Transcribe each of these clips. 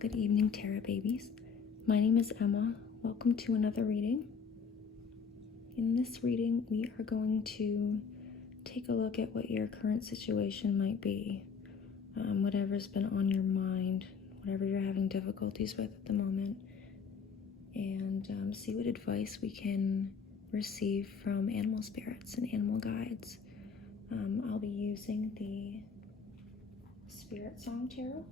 Good evening, Tarot babies. My name is Emma. Welcome to another reading. In this reading, we are going to take a look at what your current situation might be, whatever's been on your mind, whatever you're having difficulties with at the moment, and see what advice we can receive from animal spirits and animal guides. I'll be using the Spirit Song Tarot.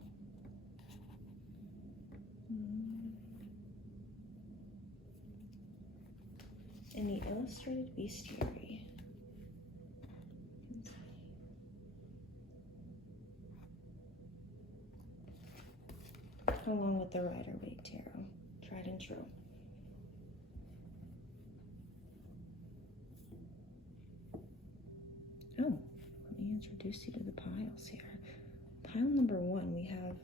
And the Illustrated Bestiary. Along with the Rider-Waite Tarot, tried and true. Oh, let me introduce you to the piles here. Pile number 1, we have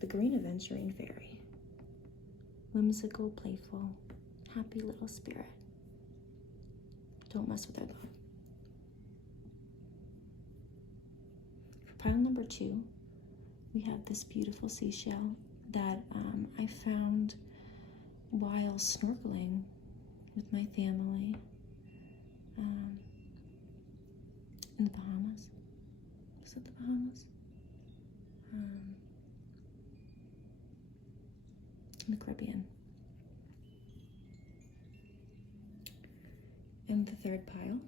the Green Aventurine Fairy. Whimsical, playful, happy little spirit. Don't mess with her though. For pile number 2, we have this beautiful seashell that I found while snorkeling with my family in the Bahamas. Was it the Bahamas? In the Caribbean. And the third pile,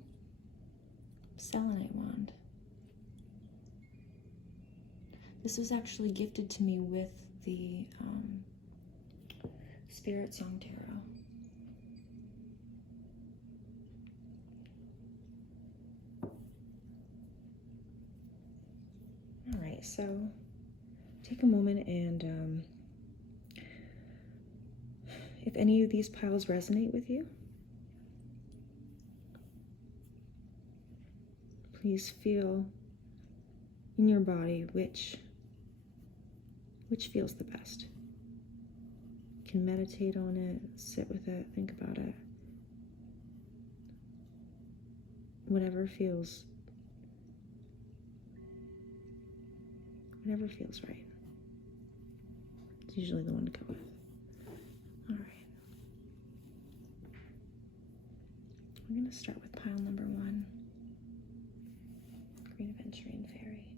Selenite Wand. This was actually gifted to me with the Spirit Song Tarot. All right, so take a moment and if any of these piles resonate with you, please feel in your body which feels the best. You can meditate on it, sit with it, think about it. Whatever feels right. It's usually the one to go with. All right. We're going to start with pile number 1, Green Aventurine Fairy.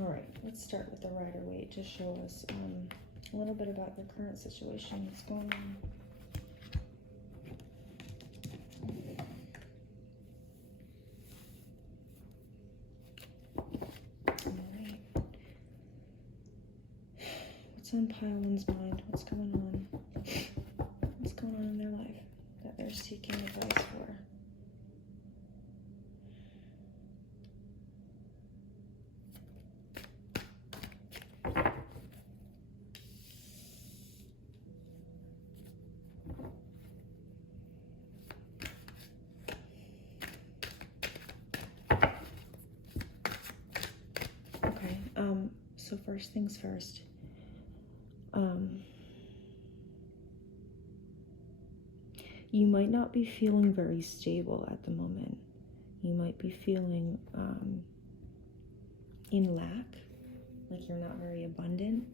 All right, let's start with the Rider-Waite to show us a little bit about your current situation that's going on. All right. What's on pile 1's mind? What's going on? What's going on in their life that they're seeking advice for? So first things first, you might not be feeling very stable at the moment. You might be feeling in lack, like you're not very abundant.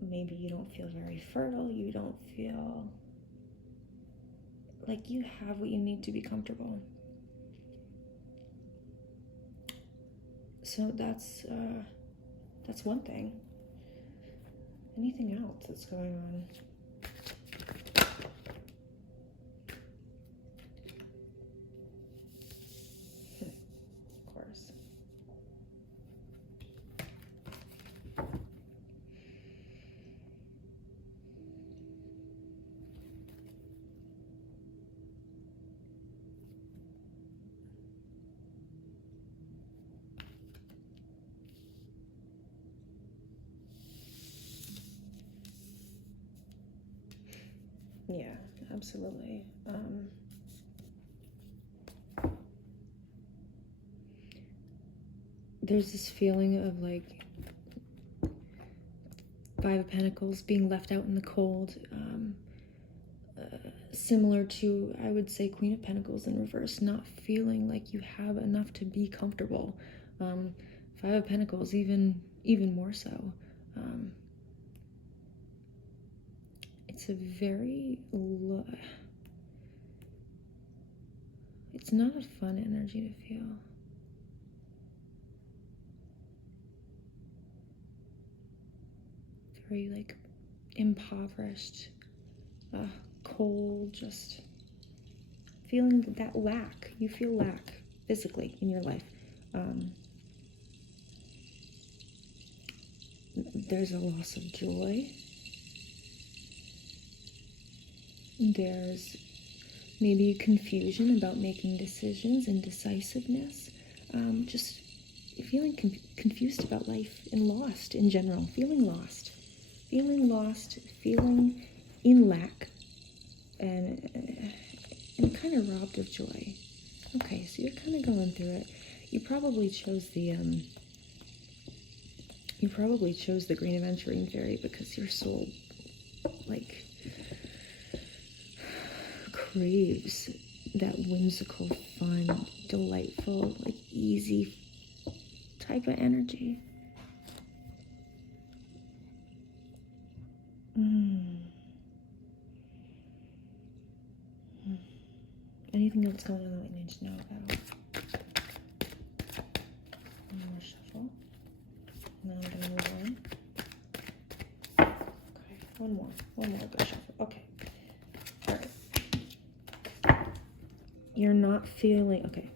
Maybe you don't feel very fertile. You don't feel like you have what you need to be comfortable. So that's one thing. Anything else that's going on? Of course. Yeah, absolutely. There's this feeling of like Five of Pentacles being left out in the cold, similar to, I would say, Queen of Pentacles in reverse, not feeling like you have enough to be comfortable. Five of Pentacles, even more so. It's a very, it's not a fun energy to feel. Very like impoverished, cold, just feeling that lack. You feel lack physically in your life. There's a loss of joy. There's maybe confusion about making decisions, indecisiveness, just feeling confused about life and lost in general, feeling lost, feeling in lack, and kind of robbed of joy. Okay, so you're kind of going through it. You probably chose the Green Aventurine Fairy because your soul, like, craves that whimsical, fun, delightful, like, easy type of energy. Anything else going on that we need to know about? One more shuffle. And then I'm going to move on. Okay, one more good shuffle. Okay. All right. You're not feeling, okay.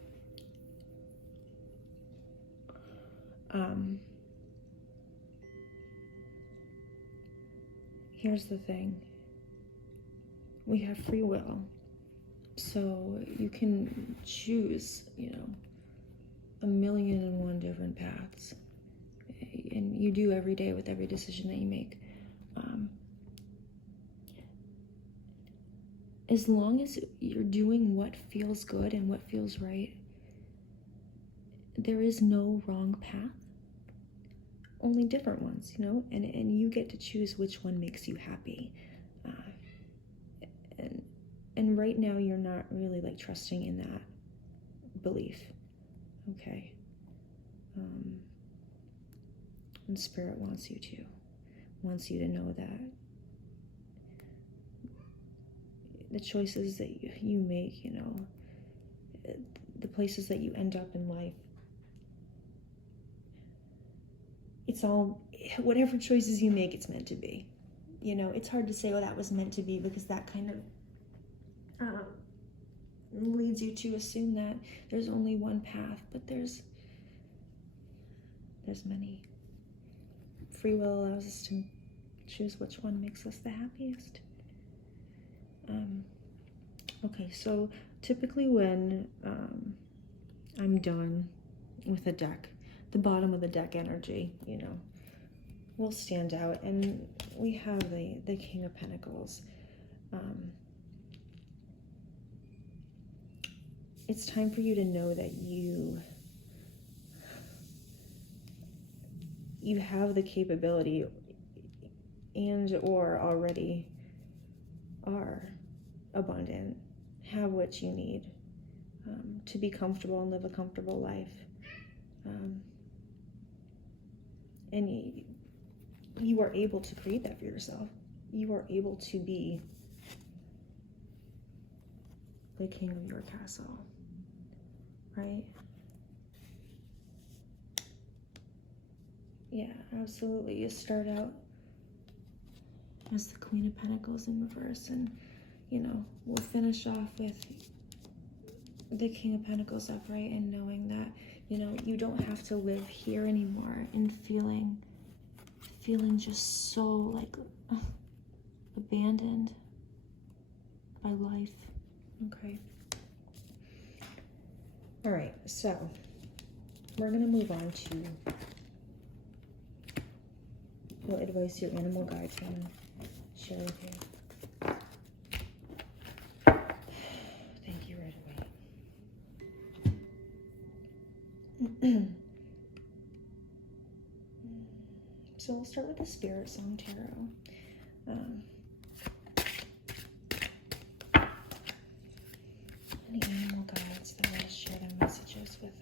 Here's the thing. We have free will. So you can choose, 1,000,001 different paths. And you do every day with every decision that you make. As long as you're doing what feels good and what feels right, there is no wrong path. Only different ones, and you get to choose which one makes you happy. And right now you're not really like trusting in that belief, okay? And Spirit wants you to know that the choices that you make, the places that you end up in life, it's all, whatever choices you make, it's meant to be. It's hard to say, that was meant to be, because that kind of leads you to assume that there's only one path, but there's many. Free will allows us to choose which one makes us the happiest. Okay, so typically when I'm done with a deck, the bottom of the deck energy, will stand out, and we have the King of Pentacles. It's time for you to know that you have the capability and or already are abundant, have what you need to be comfortable and live a comfortable life. And you are able to create that for yourself. You are able to be the king of your castle, right? Yeah, absolutely. You start out as the Queen of Pentacles in reverse, and we'll finish off with the King of Pentacles upright, and knowing that you don't have to live here anymore, and feeling just so like abandoned by life. Okay. All right, so we're gonna move on to what advice your animal guides want to share with you. So we'll start with the Spirit Song Tarot. Any animal guides that want to share their messages with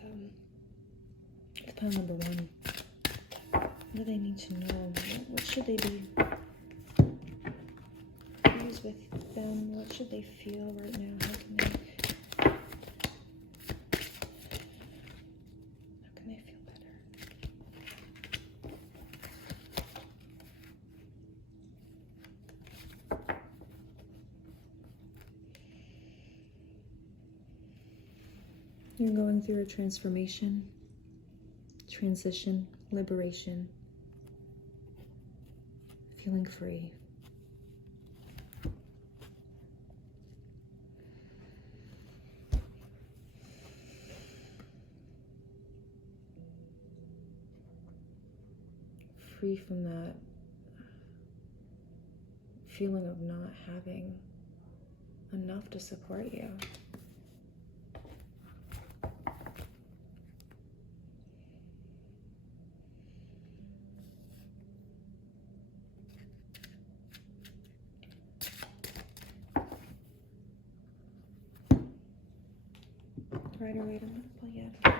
pile number 1? What do they need to know? What should they be? Who's with them? What should they feel right now? How can they feel better? You're going through a transformation, transition, liberation, feeling free. Free from that feeling of not having enough to support you. Rider-Waite, I'm going to pull you out.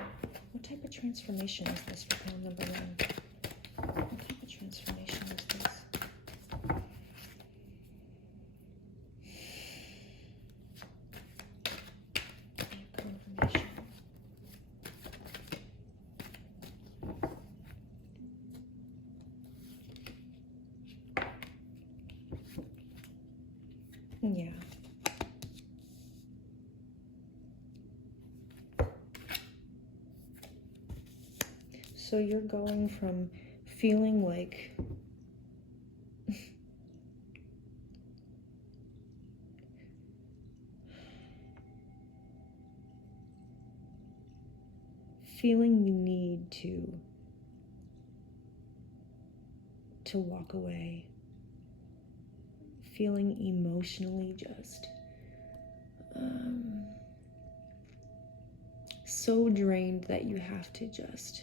What type of transformation is this for pile number 1? What type of transformation is this? Confirmation. Yeah. So you're going from feeling like feeling the need to walk away, feeling emotionally just so drained that you have to just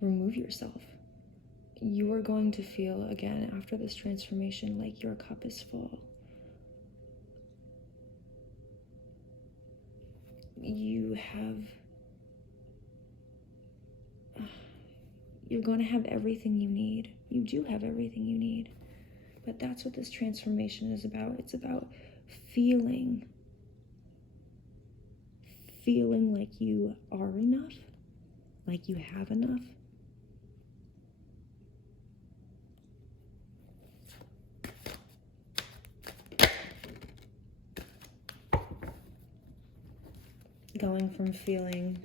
remove yourself. You are going to feel again after this transformation like your cup is full. You're going to have everything you need. You do have everything you need. But that's what this transformation is about. It's about feeling like you are enough, like you have enough. Going from feeling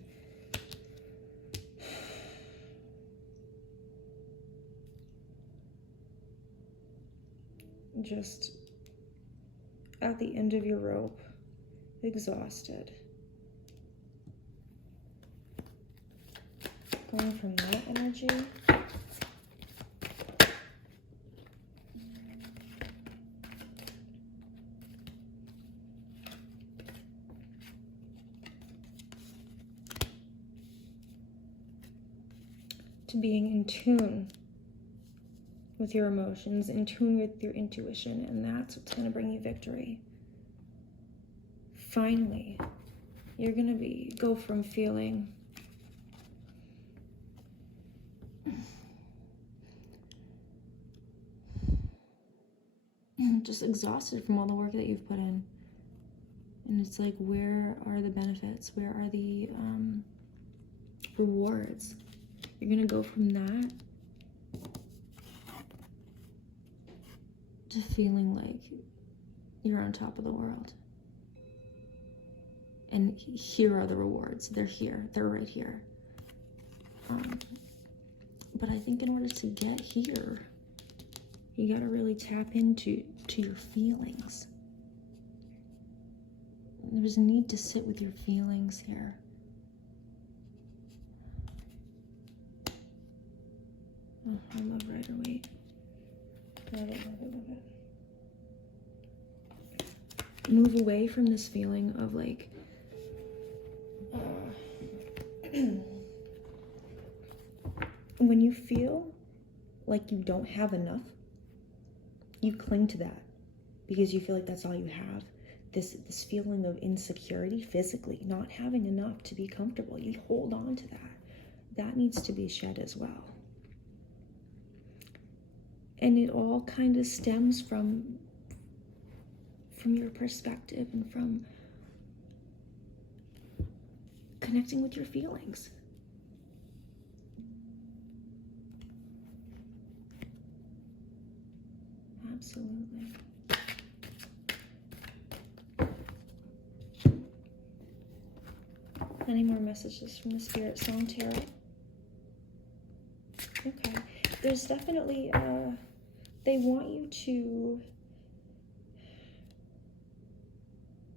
just at the end of your rope, exhausted. Going from that energy to being in tune with your emotions, in tune with your intuition, and that's what's going to bring you victory. Finally, you're going to go from feeling just exhausted from all the work that you've put in. And it's like, where are the benefits? Where are the rewards? You're going to go from that to feeling like you're on top of the world. And here are the rewards. They're here. They're right here. But I think in order to get here, you got to really tap into your feelings. There's a need to sit with your feelings here. Oh, I love Rider-Waite. Love it, love it, love it. Move away from this feeling of like when you feel like you don't have enough, you cling to that because you feel like that's all you have. This feeling of insecurity physically, not having enough to be comfortable, you hold on to that. That needs to be shed as well. And it all kind of stems from your perspective and from connecting with your feelings. Absolutely. Any more messages from the Spirit Song Tarot? Okay. There's definitely, they want you to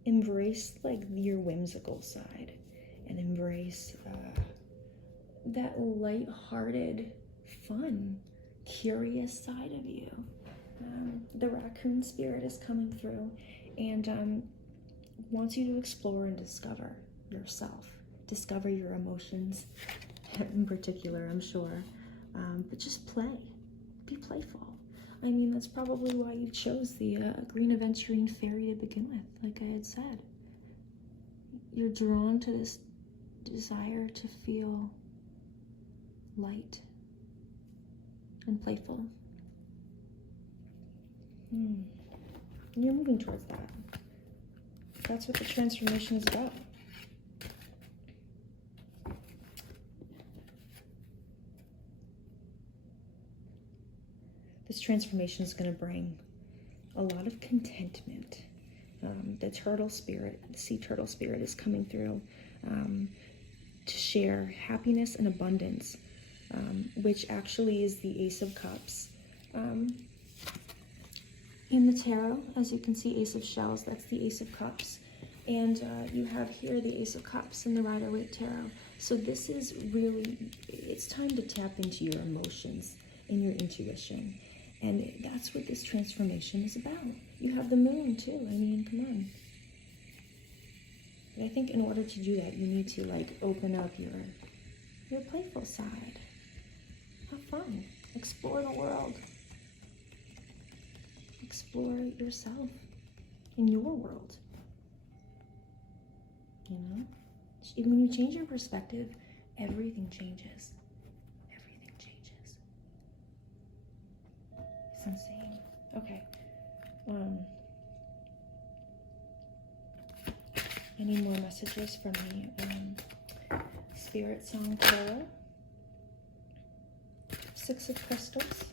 embrace like your whimsical side and embrace that light-hearted, fun, curious side of you. The raccoon spirit is coming through and wants you to explore and discover yourself, discover your emotions in particular, I'm sure, but just play, be playful. I mean, that's probably why you chose the green aventurine fairy to begin with, like I had said. You're drawn to this desire to feel light and playful. You're moving towards that. That's what the transformation is about. This transformation is going to bring a lot of contentment. The turtle spirit, the sea turtle spirit is coming through to share happiness and abundance, which actually is the Ace of Cups. In the tarot, as you can see, Ace of Shells, that's the Ace of Cups. And you have here the Ace of Cups in the Rider-Waite Tarot. So this is really, it's time to tap into your emotions and your intuition. And that's what this transformation is about. You have the moon too. I mean, come on. But I think in order to do that, you need to like open up your playful side. Have fun. Explore the world. Explore yourself in your world. You know? When you change your perspective, everything changes. Everything changes. It's insane. Okay. Any more messages from the Spirit Song Tarot? Six of Crystals,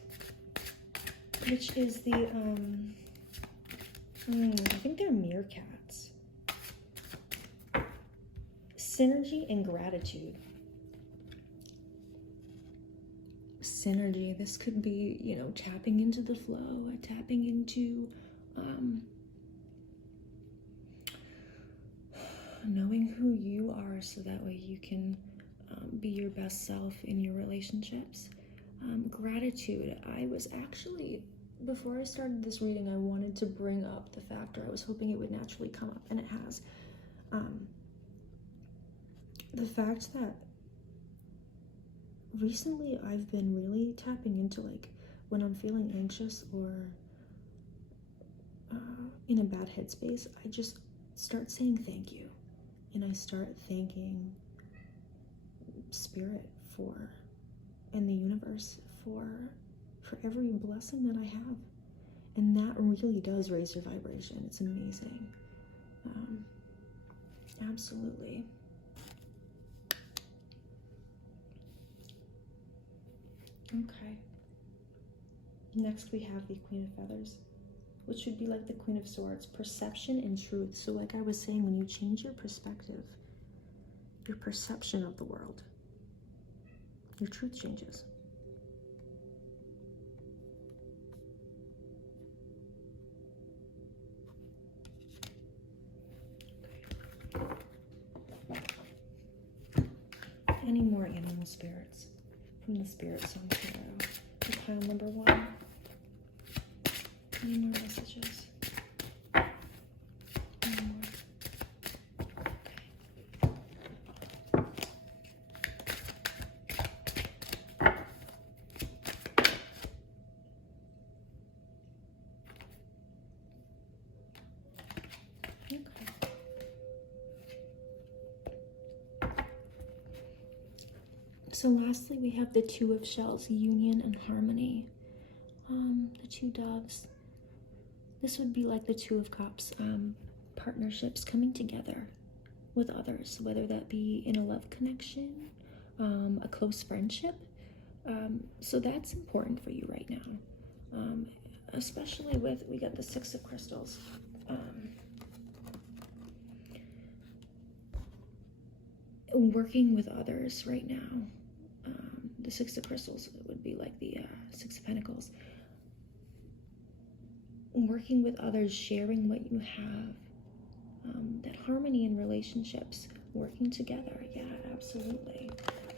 which is the, I think they're meerkats. Synergy and gratitude. Synergy, this could be, you know, tapping into the flow, tapping into knowing who you are so that way you can be your best self in your relationships. Gratitude. I was actually, before I started this reading, I wanted to bring up the fact, or I was hoping it would naturally come up, and it has. The fact that recently I've been really tapping into, like, when I'm feeling anxious or in a bad headspace, I just start saying thank you. And I start thanking Spirit for, and the universe for every blessing that I have. And that really does raise your vibration. It's amazing. Absolutely. Okay. Next we have the Queen of Feathers, which would be like the Queen of Swords, perception and truth. So like I was saying, when you change your perspective, your perception of the world, your truth changes. Any more animal spirits from the Spirit Song Tarot? For pile number 1. Any more messages? Any more? Okay. So lastly, we have the Two of Shells, union and harmony. The two doves. This would be like the Two of Cups, partnerships coming together with others, whether that be in a love connection, a close friendship. So that's important for you right now, especially with, we got the Six of Crystals. Working with others right now. The Six of Crystals would be like the Six of Pentacles. Working with others, sharing what you have. That harmony in relationships, working together. Yeah, absolutely.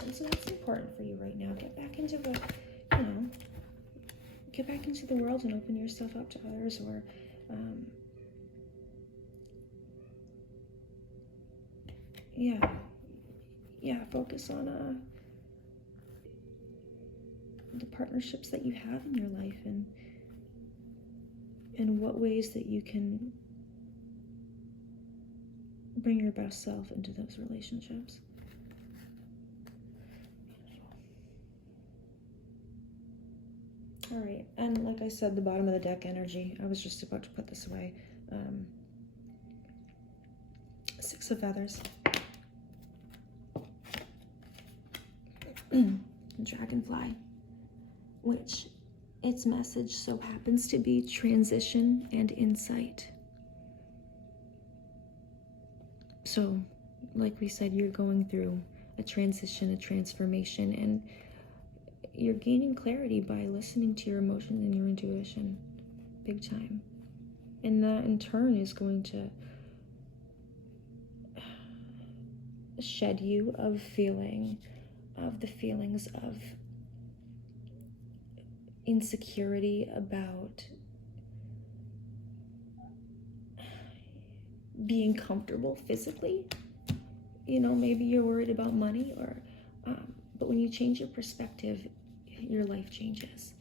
And so that's important for you right now. Get back into the, get back into the world and open yourself up to others, or focus on the partnerships that you have in your life, and what ways that you can bring your best self into those relationships. All right, and like I said, the bottom of the deck energy, I was just about to put this away. Six of Feathers. Dragonfly, which its message so happens to be transition and insight. So, like we said, you're going through a transition, a transformation, and you're gaining clarity by listening to your emotions and your intuition, big time. And that in turn is going to shed you of the feelings of insecurity about being comfortable physically. Maybe you're worried about money, or but when you change your perspective, your life changes.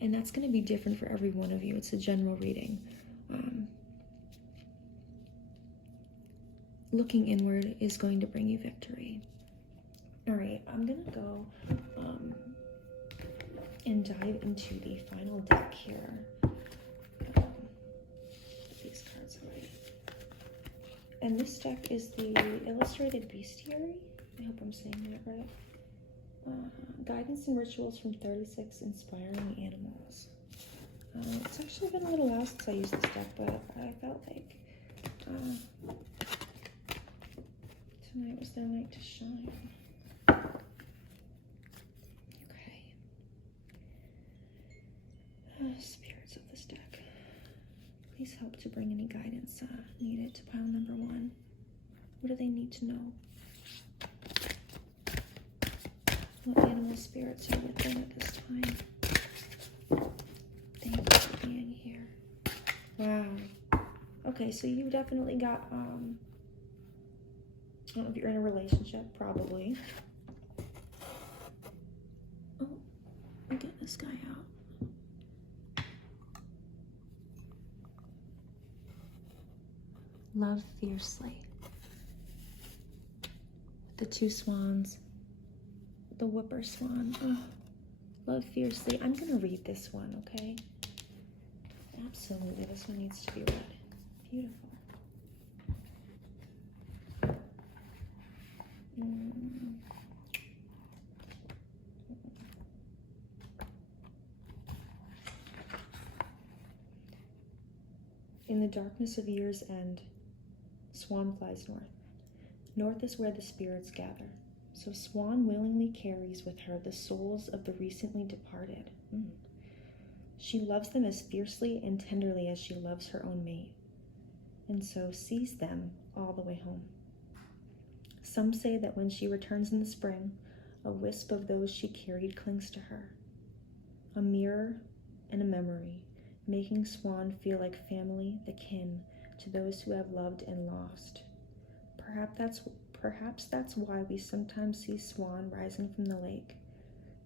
And that's going to be different for every one of you. It's a general reading. Looking inward is going to bring you victory. All right, I'm going to go and dive into the final deck here. These cards away. And this deck is the Illustrated Bestiary. I hope I'm saying that right. Guidance and Rituals from 36 Inspiring Animals. It's actually been a little while since I used this deck, but I felt like tonight was their night to shine. Okay. Spirits of this deck, please help to bring any guidance needed to pile number 1. What do they need to know? What animal spirits are with them at this time? Thank you for being here. Wow. Okay, so you definitely got, I don't know if you're in a relationship, probably. Oh, I'll get this guy out. Love fiercely. The 2 swans. The Whipper Swan. Oh, love fiercely. I'm going to read this one, okay? Absolutely. This one needs to be read. Beautiful. In the darkness of year's end, Swan flies north. North is where the spirits gather. So Swan willingly carries with her the souls of the recently departed. She loves them as fiercely and tenderly as she loves her own mate, and so sees them all the way home. Some say that when she returns in the spring, a wisp of those she carried clings to her, a mirror and a memory, making Swan feel like family, the kin to those who have loved and lost. Perhaps that's why we sometimes see Swan rising from the lake,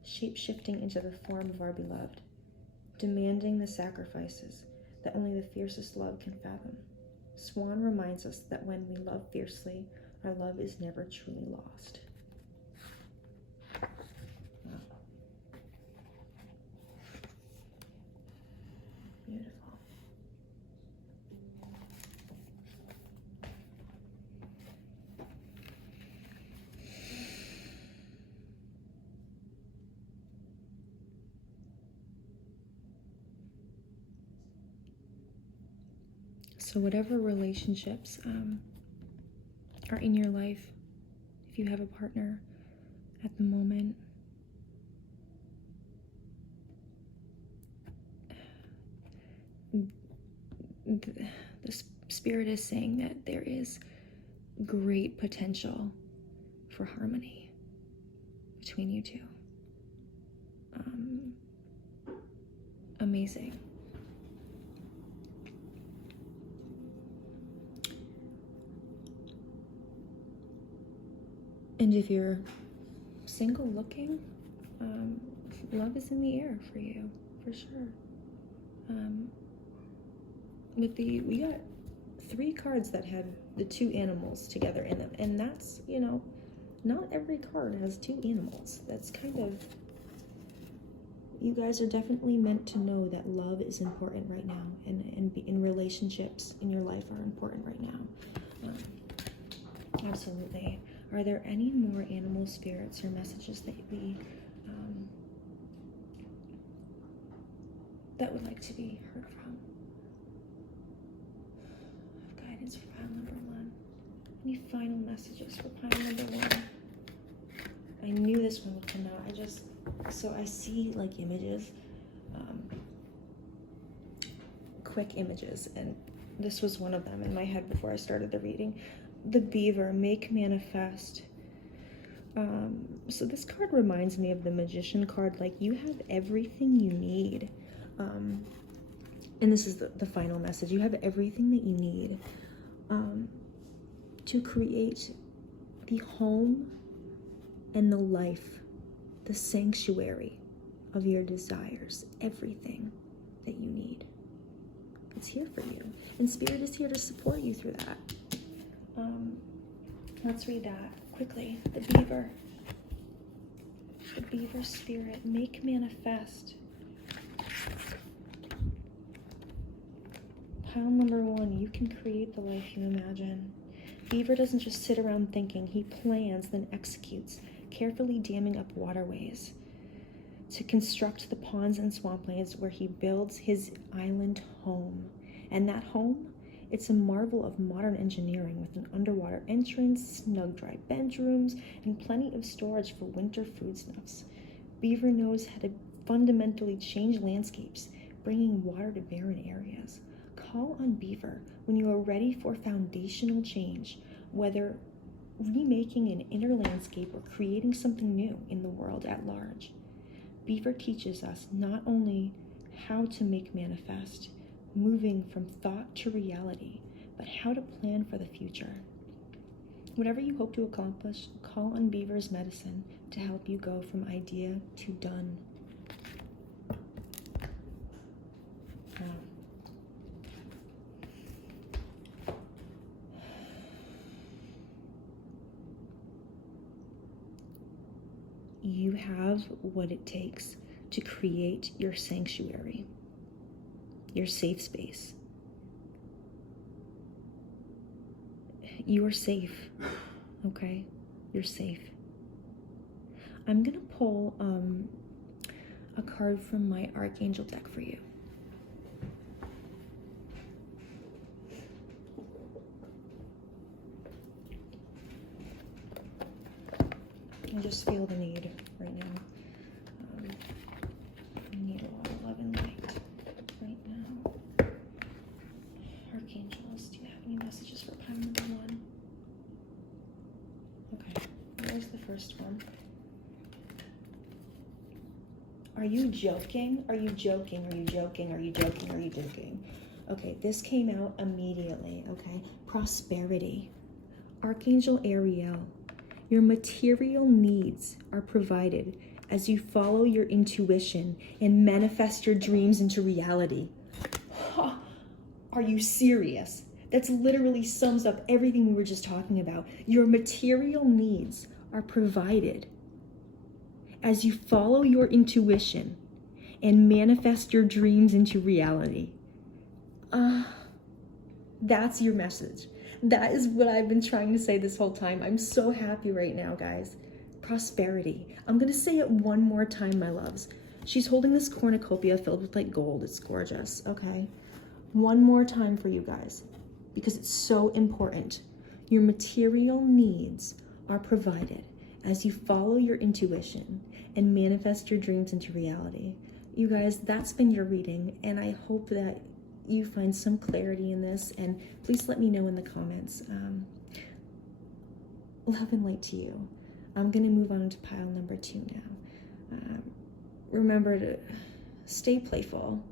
shape-shifting into the form of our beloved, demanding the sacrifices that only the fiercest love can fathom. Swan reminds us that when we love fiercely, our love is never truly lost. So whatever relationships are in your life, if you have a partner at the moment, the Spirit is saying that there is great potential for harmony between you two. Amazing. And if you're single looking, love is in the air for you, for sure. We got 3 cards that had the 2 animals together in them, and that's, not every card has 2 animals. That's kind of, you guys are definitely meant to know that love is important right now, and relationships in your life are important right now. Absolutely. Are there any more animal spirits or messages that would like to be heard from? Guidance for pile number 1. Any final messages for pile number 1? I knew this one would come out. So I see like images, quick images, and this was one of them in my head before I started the reading. The beaver, make manifest. So this card reminds me of the Magician card, like you have everything you need. And this is the final message. You have everything that you need to create the home and the life, the sanctuary of your desires, everything that you need. It's here for you. And Spirit is here to support you through that. Let's read that quickly. The beaver. The beaver spirit, make manifest. Pile number 1, you can create the life you imagine. Beaver doesn't just sit around thinking, he plans, then executes, carefully damming up waterways to construct the ponds and swamplands where he builds his island home. And that home, it's a marvel of modern engineering with an underwater entrance, snug dry bedrooms, and plenty of storage for winter foodstuffs. Beaver knows how to fundamentally change landscapes, bringing water to barren areas. Call on Beaver when you are ready for foundational change, whether remaking an inner landscape or creating something new in the world at large. Beaver teaches us not only how to make manifest, moving from thought to reality, but how to plan for the future. Whatever you hope to accomplish, call on Beaver's medicine to help you go from idea to done. You have what it takes to create your sanctuary, your safe space. You are safe, okay? You're safe. I'm gonna pull a card from my Archangel deck for you. I just feel the need right now. I need a lot of love and light right now. Archangels, do you have any messages for pile number 1? Okay, there's the first one. Are you joking? Are you joking? Are you joking? Are you joking? Are you joking? Okay, this came out immediately, okay? Prosperity. Archangel Ariel. Your material needs are provided as you follow your intuition and manifest your dreams into reality. Huh. Are you serious? That's literally sums up everything we were just talking about. Your material needs are provided as you follow your intuition and manifest your dreams into reality. That's your message. That is what I've been trying to say this whole time. I'm so happy right now, guys. Prosperity. I'm gonna say it one more time, my loves. She's holding this cornucopia filled with like gold. It's gorgeous, okay? One more time for you guys. because it's so important. Your material needs are provided as you follow your intuition and manifest your dreams into reality. You guys, that's been your reading, and I hope that you find some clarity in this, and please let me know in the comments. Love and light to you. I'm going to move on to pile number 2 now. Remember to stay playful.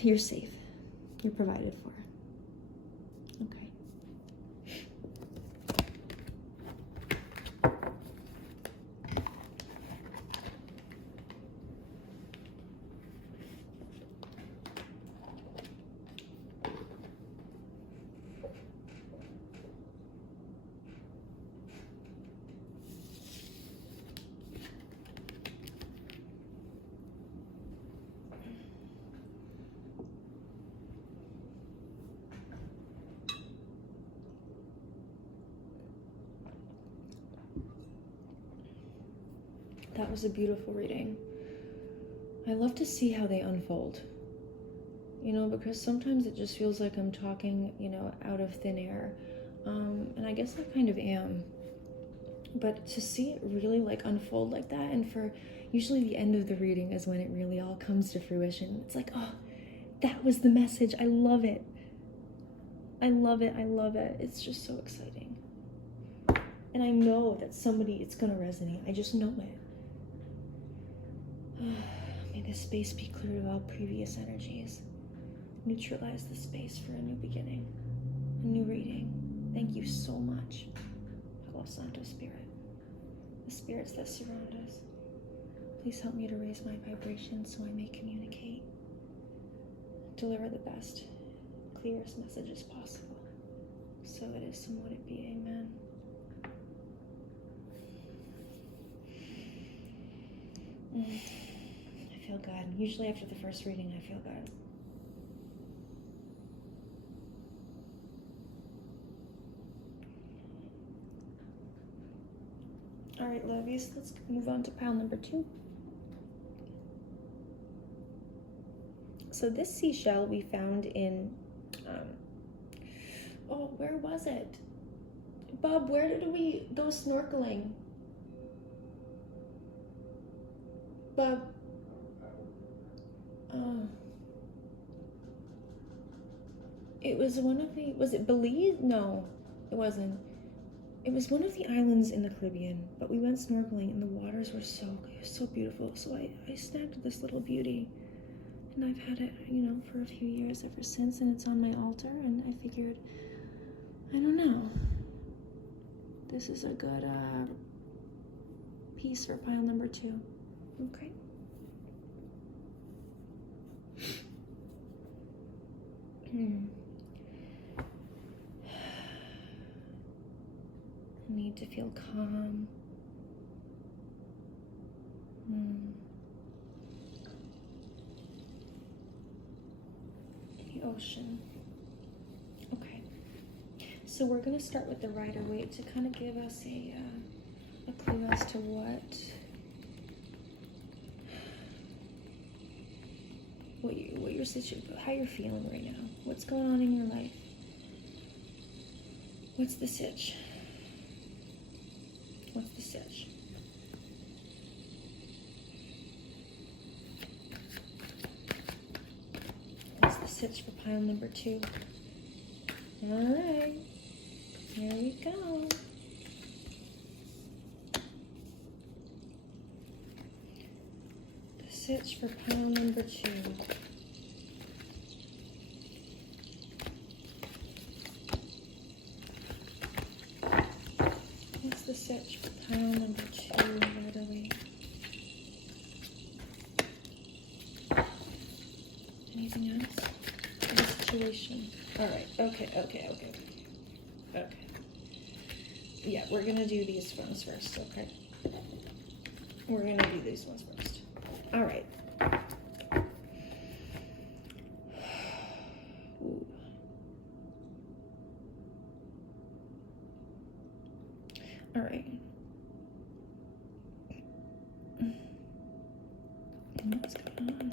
You're safe. You're provided for. Okay. That was a beautiful reading. I love to see how they unfold, because sometimes it just feels like I'm talking, out of thin air. And I guess I kind of am. But to see it really unfold like that, and for usually the end of the reading is when it really all comes to fruition. It's like, oh, that was the message. I love it. I love it. I love it. It's just so exciting. And I know that it's going to resonate. I just know it. May this space be cleared of all previous energies. Neutralize the space for a new beginning, a new reading. Thank you so much, Palo Santo Spirit, the spirits that surround us. Please help me to raise my vibration so I may communicate, deliver the best, clearest messages possible. So it is, and would it be. Amen. I feel good. Usually after the first reading, I feel good. All right, lovies, let's move on to pile number 2. So this seashell we found in, where was it? Bob, where did we go snorkeling? Bob. It was was it Belize? No, it wasn't. It was one of the islands in the Caribbean, but we went snorkeling and the waters were so beautiful. So I snagged this little beauty, and I've had it, for a few years ever since, and it's on my altar, and I figured, I don't know, this is a good piece for pile number 2. Okay. I need to feel calm. The ocean. Okay. So we're going to start with the Rider-Waite to kind of give us a clue as to what your situation, how you're feeling right now. What's going on in your life? What's the sitch? What's the sitch? What's the sitch for pile number 2? All right, here we go. The sitch for pile number 2. What's the sitch for pile number 2, Rider-Waite? Anything else? The situation. All right. Okay. Yeah, we're gonna do these ones first. Okay. We're gonna do these ones first. All right. Ooh. All right. What's going on?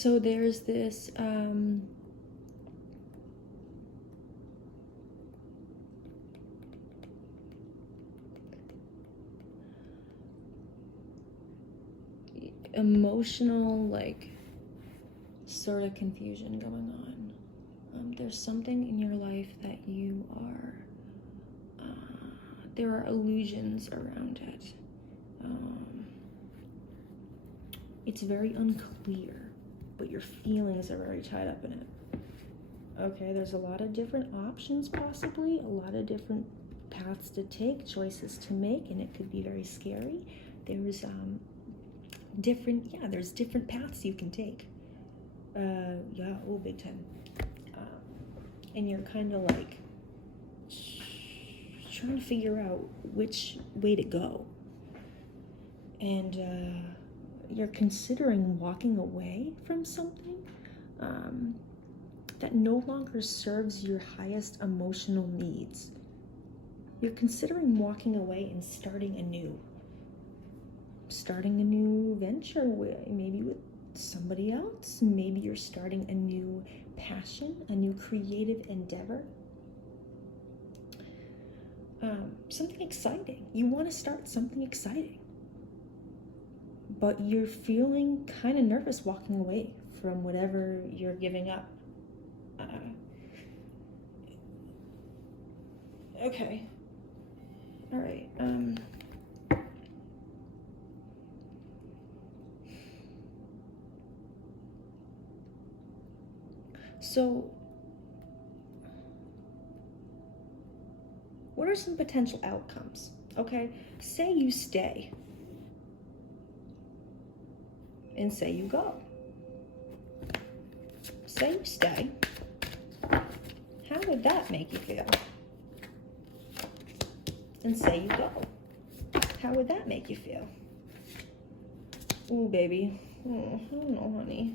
So there's this emotional, like, sort of confusion going on. There's something in your life that you are, there are illusions around it. It's very unclear, but your feelings are very tied up in it. Okay, there's a lot of different options possibly, a lot of different paths to take, choices to make, and it could be very scary. There's there's different paths you can take. Big time. And you're kind of like trying to figure out which way to go. And you're considering walking away from something that no longer serves your highest emotional needs. You're considering walking away and starting a new venture, maybe with somebody else. Maybe you're starting a new passion, a new creative endeavor, something exciting. You want to start something exciting, but you're feeling kind of nervous walking away from whatever you're giving up. Okay. All right. So, what are some potential outcomes? Okay, say you stay, and say you go. Say you stay. How would that make you feel? And say you go. How would that make you feel? Ooh, baby. Oh, I don't know, honey.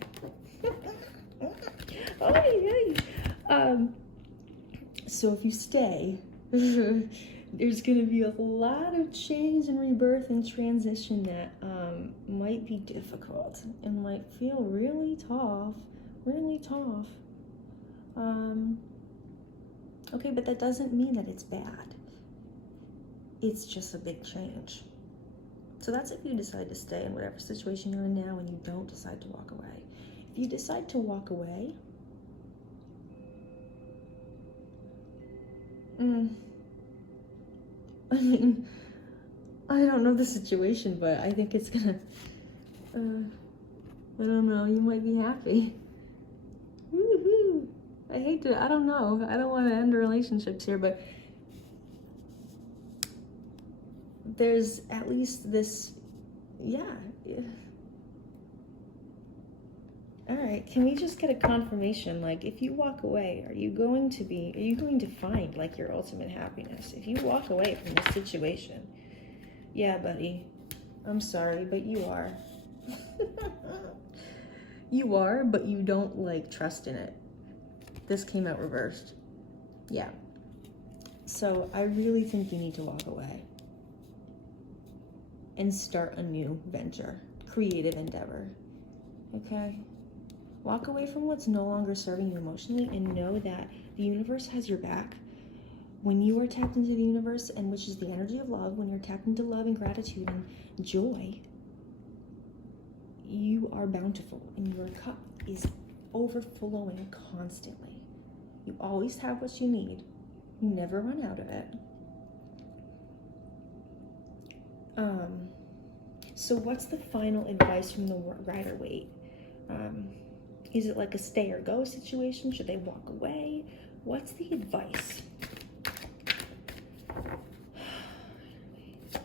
So if you stay, there's going to be a lot of change and rebirth and transition that might be difficult and might feel really tough. Okay, but that doesn't mean that it's bad. It's just a big change. So that's if you decide to stay in whatever situation you're in now and you don't decide to walk away. If you decide to walk away, I mean, I don't know the situation, but I think it's gonna, I don't know, you might be happy. Woohoo! I don't know, I don't want to end relationships here, but there's at least this, yeah. All right, can we just get a confirmation? Like, if you walk away, are you going to find like your ultimate happiness? If you walk away from this situation, yeah, buddy, I'm sorry, but you are. You are, but you don't like trust in it. This came out reversed. Yeah. So I really think you need to walk away and start a new venture, creative endeavor. Okay? Walk away from what's no longer serving you emotionally and know that the universe has your back. When you are tapped into the universe, and which is the energy of love, when you're tapped into love and gratitude and joy, you are bountiful and your cup is overflowing constantly. You always have what you need. You never run out of it. So what's the final advice from the Rider-Waite? Is it like a stay or go situation? Should they walk away? What's the advice?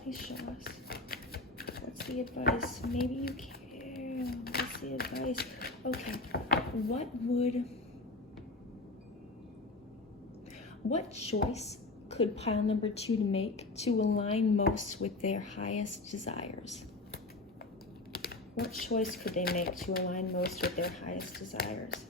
Please show us. What's the advice? Maybe you can. What's the advice? Okay. What choice could pile number 2 to make to align most with their highest desires? What choice could they make to align most with their highest desires?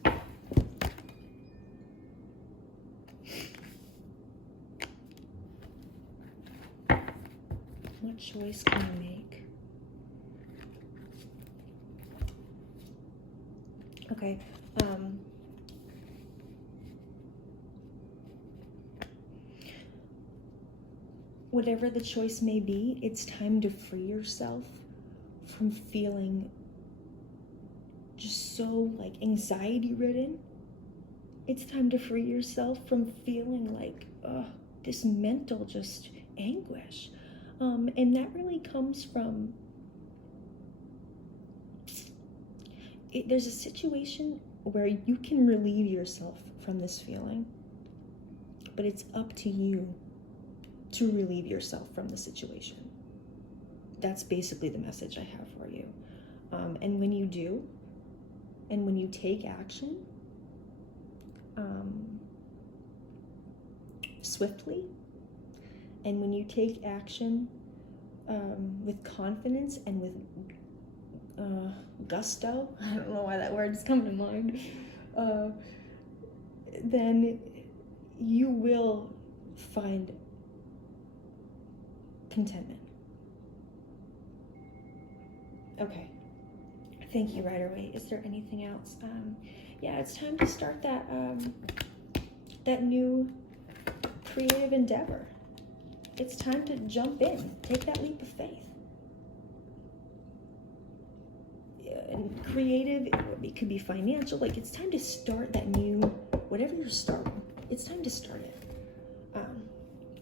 What choice can you make? Okay. Whatever the choice may be, it's time to free yourself from feeling just so like anxiety ridden. It's time to free yourself from feeling like this mental just anguish. And that really comes from, there's a situation where you can relieve yourself from this feeling, but it's up to you to relieve yourself from the situation. That's basically the message I have for you. And when you do, and when you take action swiftly, and when you take action with confidence and with gusto, I don't know why that word is coming to mind, then you will find contentment. Okay. Thank you, Rider-Waite. Is there anything else? Yeah, it's time to start that new creative endeavor. It's time to jump in. Take that leap of faith. And creative, it could be financial. Like, it's time to start that new, whatever you're starting, it's time to start it.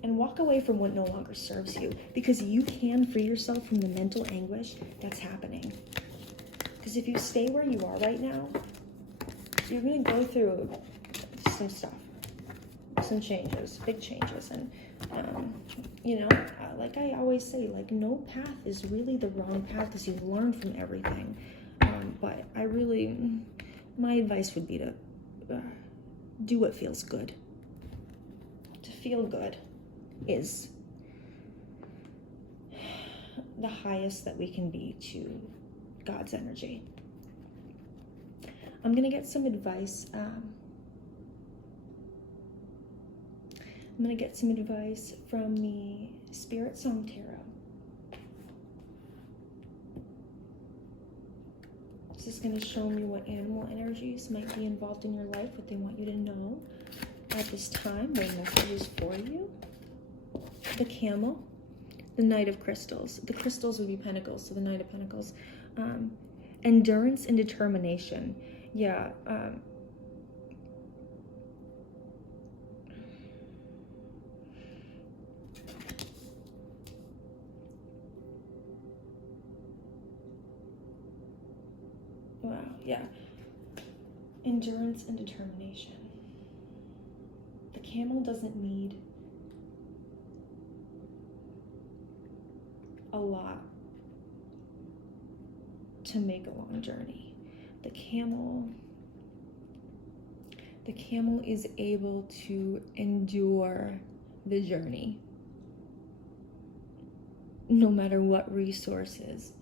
And walk away from what no longer serves you, because you can free yourself from the mental anguish that's happening. Because if you stay where you are right now, you're going to go through some stuff, some changes, big changes. And, like I always say, like, no path is really the wrong path because you've learned from everything. But my advice would be to do what feels good. To feel good is the highest that we can be to God's energy. I'm going to get some advice. I'm going to get some advice from the Spirit Song Tarot. This is going to show me what animal energies might be involved in your life, what they want you to know at this time, their messages for you. The Camel, the Knight of Crystals. The crystals would be Pentacles, so the Knight of Pentacles. Endurance and determination. Yeah. Wow, yeah. Endurance and determination. The Camel doesn't need a lot to make a long journey. The camel is able to endure the journey no matter what resources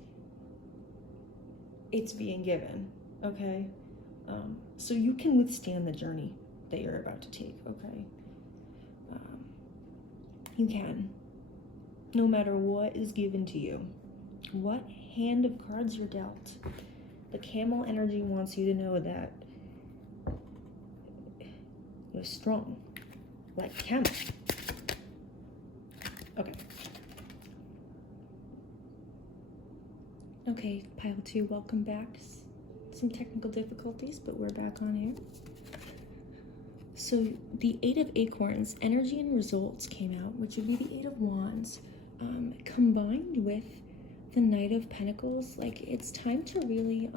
it's being given, okay? So you can withstand the journey that you're about to take, okay? You can. No matter what is given to you, what hand of cards you're dealt. The Camel energy wants you to know that you're strong, like camel. Okay, pile 2, welcome back. Some technical difficulties, but we're back on here. So the 8 of Acorns, energy and results came out, which would be the 8 of Wands. Combined with the Knight of Pentacles, like, it's time to really,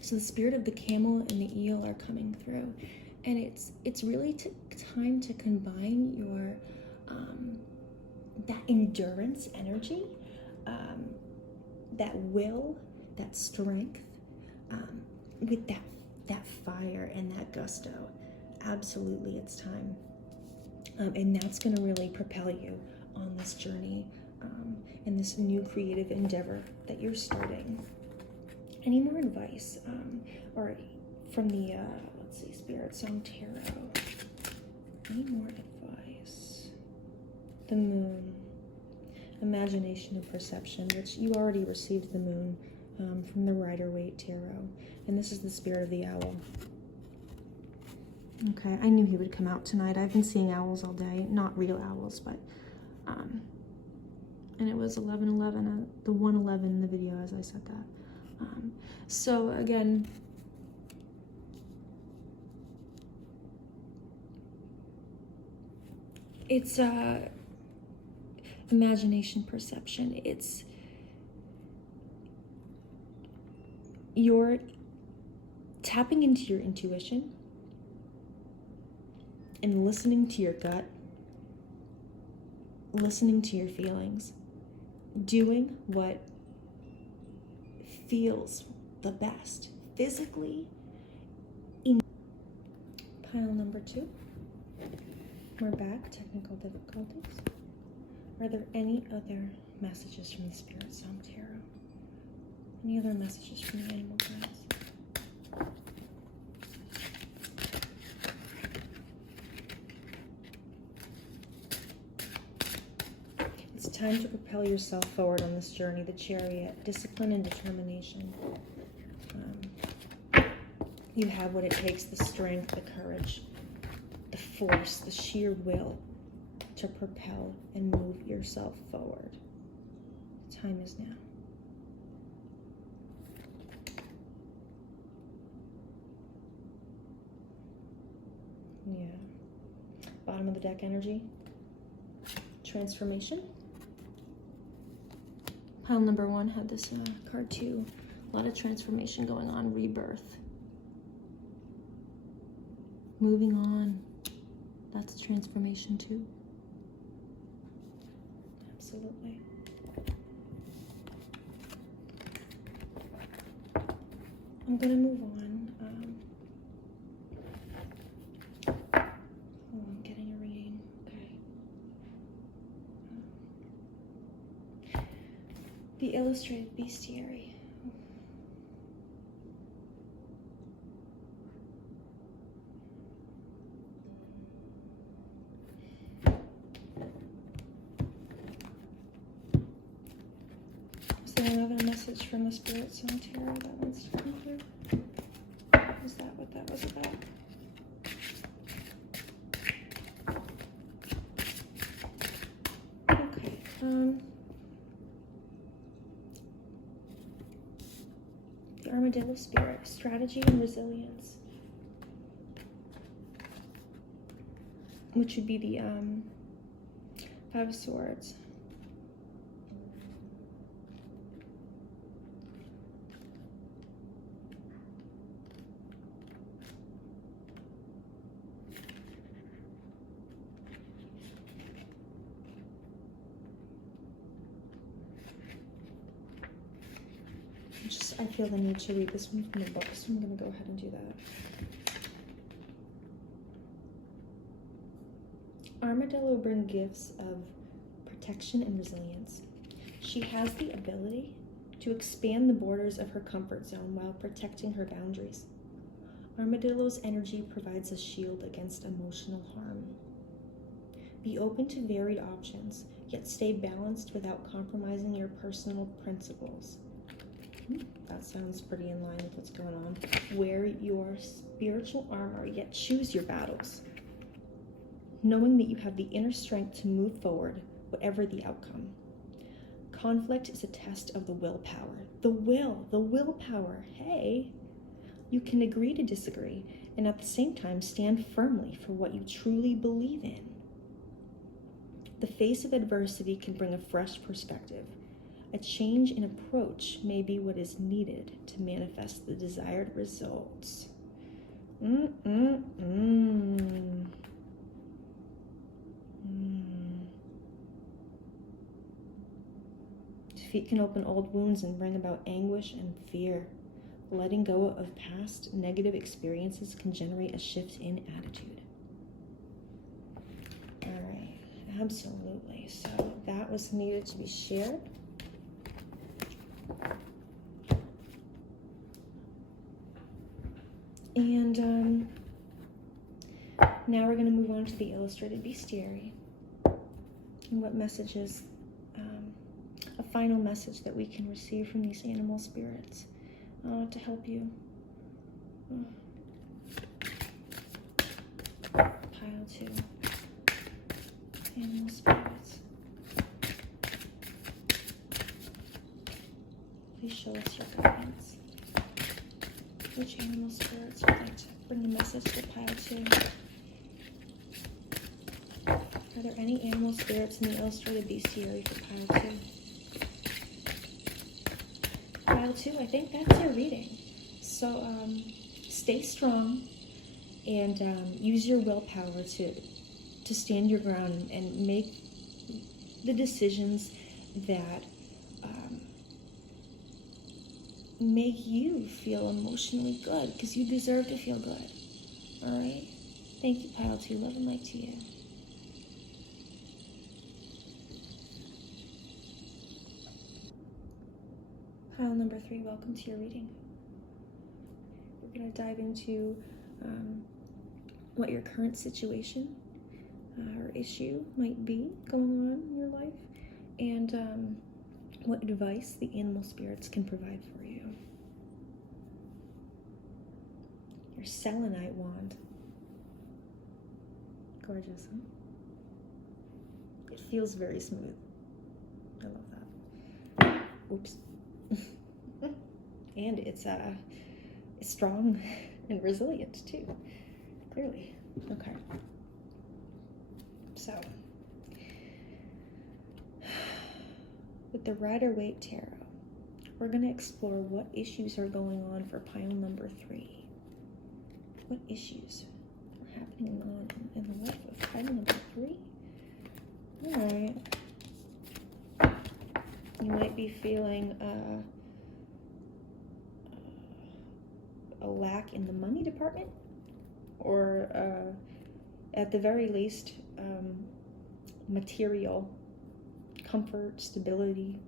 so the spirit of the camel and the eel are coming through, and it's really time to combine your, that endurance energy, that will, that strength, with that fire and that gusto. Absolutely, it's time. And that's going to really propel you on this journey, and this new creative endeavor that you're starting. Any more advice, or from the let's see, Spirit Song Tarot? Any more advice? The Moon, imagination and perception, which you already received the Moon from the Rider-Waite Tarot. And this is the spirit of the owl. Okay, I knew he would come out tonight. I've been seeing owls all day. Not real owls, but... and it was 11:11, the 1:11 in the video as I said that. So again... it's imagination perception. It's you're tapping into your intuition and listening to your gut, listening to your feelings, doing what feels the best physically. Pile number 2. We're back. Technical difficulties. Are there any other messages from the Spirit Song Tarot? Any other messages from the animal guides? It's time to propel yourself forward on this journey. The Chariot, discipline and determination. You have what it takes, the strength, the courage, the force, the sheer will to propel and move yourself forward. Time is now. Yeah. Bottom of the deck energy. Transformation. Pile number 1 had this card too. A lot of transformation going on. Rebirth. Moving on. That's transformation too. Absolutely. I'm gonna move on. I'm getting a reading. Okay. The Illustrated Bestiary. Another message from the Spirit Song Tarot that wants to come through. Is that what that was about? Okay. The Armadillo Spirit, strategy and resilience, which would be the 5 of Swords. I feel the need to read this one from the book, so I'm going to go ahead and do that. Armadillo bring gifts of protection and resilience. She has the ability to expand the borders of her comfort zone while protecting her boundaries. Armadillo's energy provides a shield against emotional harm. Be open to varied options, yet stay balanced without compromising your personal principles. That sounds pretty in line with what's going on. Wear your spiritual armor, yet choose your battles, knowing that you have the inner strength to move forward, whatever the outcome. Conflict is a test of the willpower. The willpower. Hey, you can agree to disagree, and at the same time stand firmly for what you truly believe in. The face of adversity can bring a fresh perspective. A change in approach may be what is needed to manifest the desired results. Defeat can open old wounds and bring about anguish and fear. Letting go of past negative experiences can generate a shift in attitude. All right, absolutely. So that was needed to be shared. And now we're going to move on to the Illustrated Bestiary. And what messages? A final message that we can receive from these animal spirits to help you. Pile 2. Animal spirits. Please show us your guidance. Which animal spirits would like to bring a message to pile 2? Are there any animal spirits in the illustrated bestiary for pile 2? Pile 2, I think that's your reading. So stay strong and use your willpower to stand your ground and make the decisions that make you feel emotionally good, because you deserve to feel good. All right? Thank you, pile 2. Love and light to you. Pile number 3, welcome to your reading. We're going to dive into what your current situation or issue might be going on in your life, and what advice the animal spirits can provide for you. Your selenite wand. Gorgeous, huh? It feels very smooth. I love that. Oops. And it's strong and resilient too, clearly. Okay. So, with the Rider-Waite Tarot, we're going to explore what issues are going on for pile number 3. What issues are happening on in the life of pile number 3? Alright. You might be feeling a lack in the money department, or at the very least, material comfort, stability.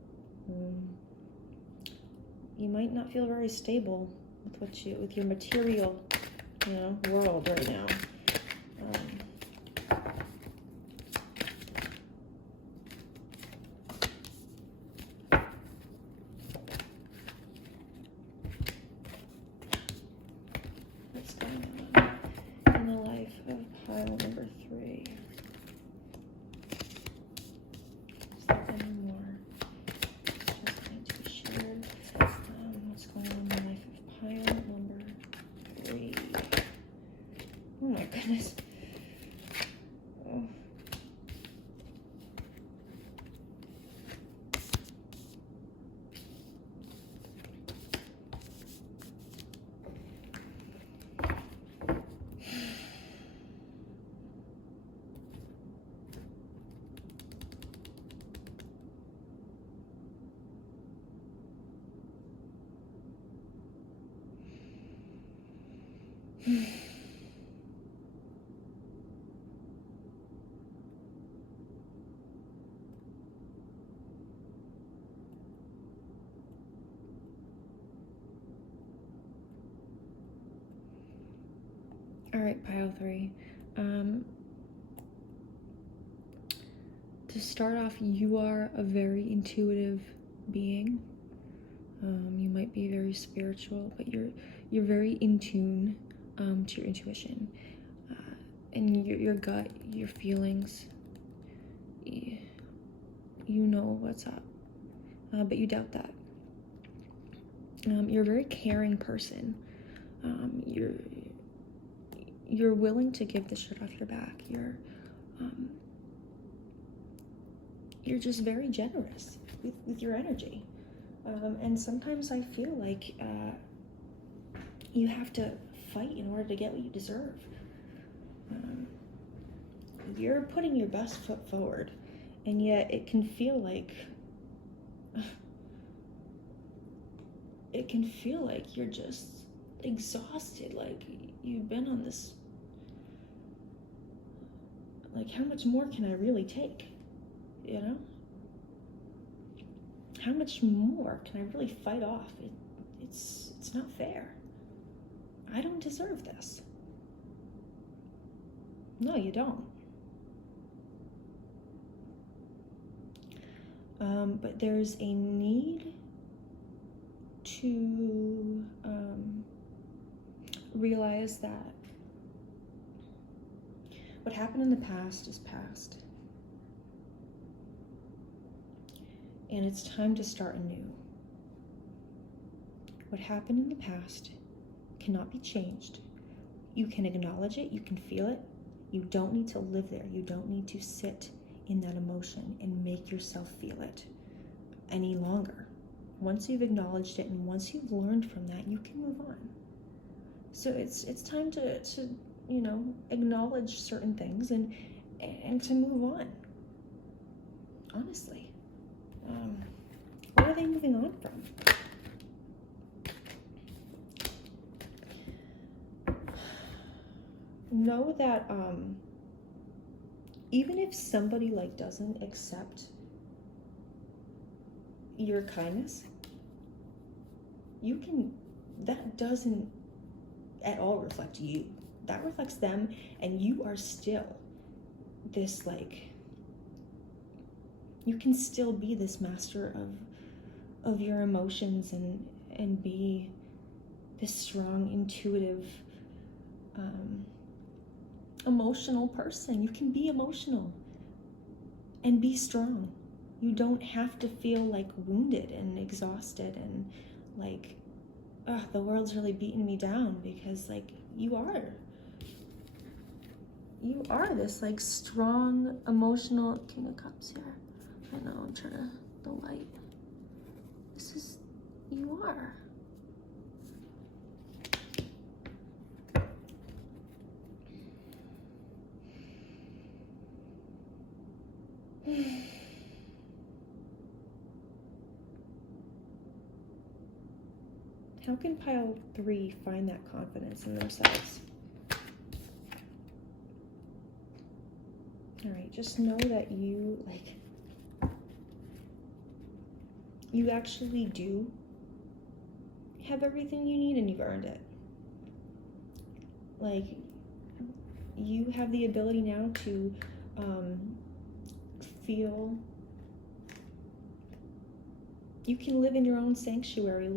You might not feel very stable with your material, world right now. What's going on in the life of pile number 3? Is there any more? Just going to be shared. What's going on in the life of pile number 3? Oh my goodness. Oh. All right, pile 3. To start off, you are a very intuitive being. You might be very spiritual, but you're very in tune to your intuition, and your gut, your feelings. You know what's up, but you doubt that. You're a very caring person. You're willing to give the shirt off your back. You're just very generous with your energy. And sometimes I feel like you have to fight in order to get what you deserve. You're putting your best foot forward, and yet it can feel like you're just exhausted, like you've been on this, like, how much more can I really take, How much more can I really fight off? It's not fair. I don't deserve this. No, you don't. But there's a need to realize that what happened in the past is past. And it's time to start anew. What happened in the past cannot be changed. You can acknowledge it, you can feel it. You don't need to live there. You don't need to sit in that emotion and make yourself feel it any longer. Once you've acknowledged it and once you've learned from that, you can move on. So it's time to acknowledge certain things and to move on. Honestly. What are they moving on from? Know that even if somebody doesn't accept your kindness, that doesn't at all reflect you. That reflects them, and you are still this you can still be this master of your emotions and be this strong, intuitive, emotional person. You can be emotional and be strong. You don't have to feel wounded and exhausted and the world's really beating me down, because you are this strong, emotional King of Cups here. I know, I'm trying to, the light. You are. How can pile 3 find that confidence in themselves? All right, just know that you actually do have everything you need, and you've earned it. You have the ability now to feel. You can live in your own sanctuary,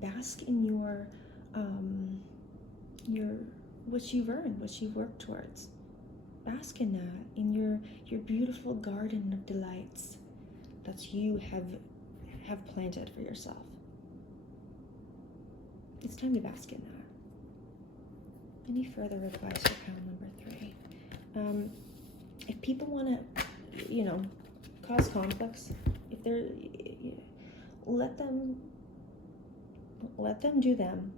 bask in your what you've earned, what you've worked towards. Bask in that, in your beautiful garden of delights that you have planted for yourself. It's time to bask in that. Any further advice for pile number 3? If people want to, cause conflicts, if they're, let them do them.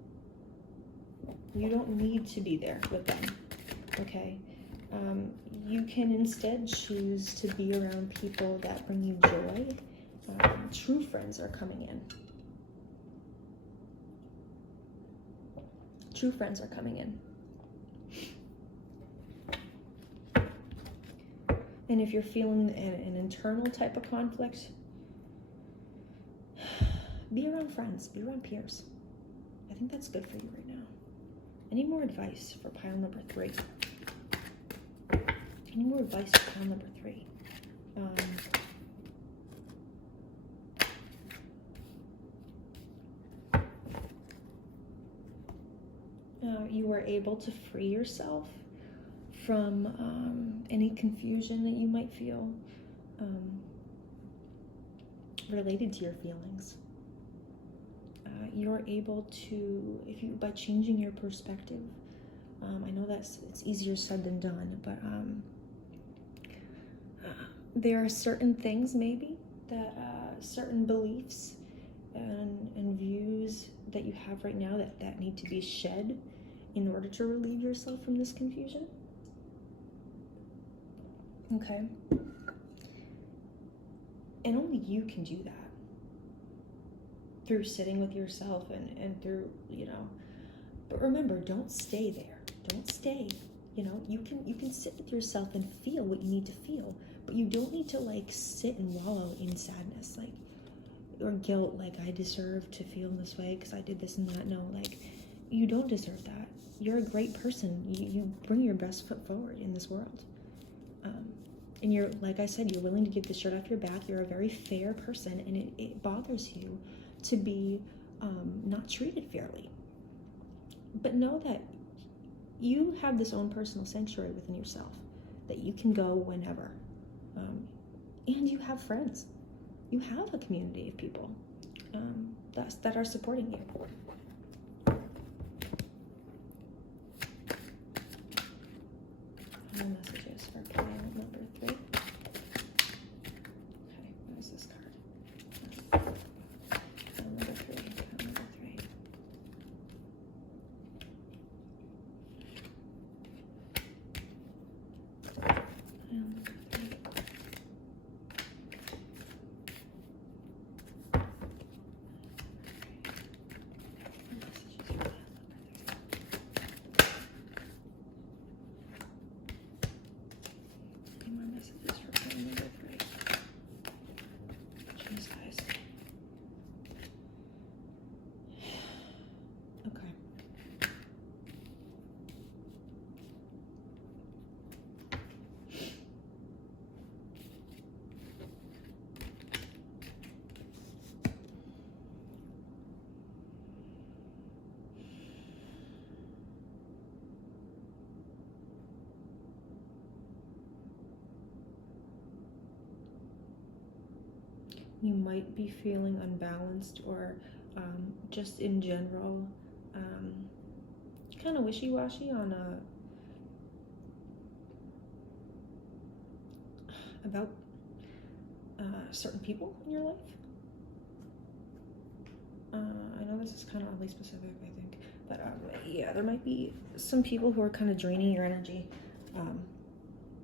You don't need to be there with them, okay? You can instead choose to be around people that bring you joy. True friends are coming in. True friends are coming in. And if you're feeling an internal type of conflict, be around friends, be around peers. I think that's good for you right now. Any more advice for pile number 3? Any more advice for pile number 3? You were able to free yourself from any confusion that you might feel related to your feelings. You're able to, by changing your perspective, I know it's easier said than done, but there are certain things maybe that certain beliefs and views that you have right now that need to be shed in order to relieve yourself from this confusion. Okay? And only you can do that. Through sitting with yourself and through, but remember, don't stay there. Don't stay. You can sit with yourself and feel what you need to feel, but you don't need to sit and wallow in sadness, or guilt, I deserve to feel this way because I did this and that. No, you don't deserve that. You're a great person. You bring your best foot forward in this world. And you're, like I said, you're willing to give the shirt off your back. You're a very fair person, and it bothers you to be not treated fairly. But know that you have this own personal sanctuary within yourself, that you can go whenever. And you have friends. You have a community of people that are supporting you. No messages for client number 3. Okay, what is this card? Number 3. Number 3. You might be feeling unbalanced, or just in general kind of wishy-washy on about certain people in your life. I know this is kind of oddly specific, I think, but yeah, there might be some people who are kind of draining your energy,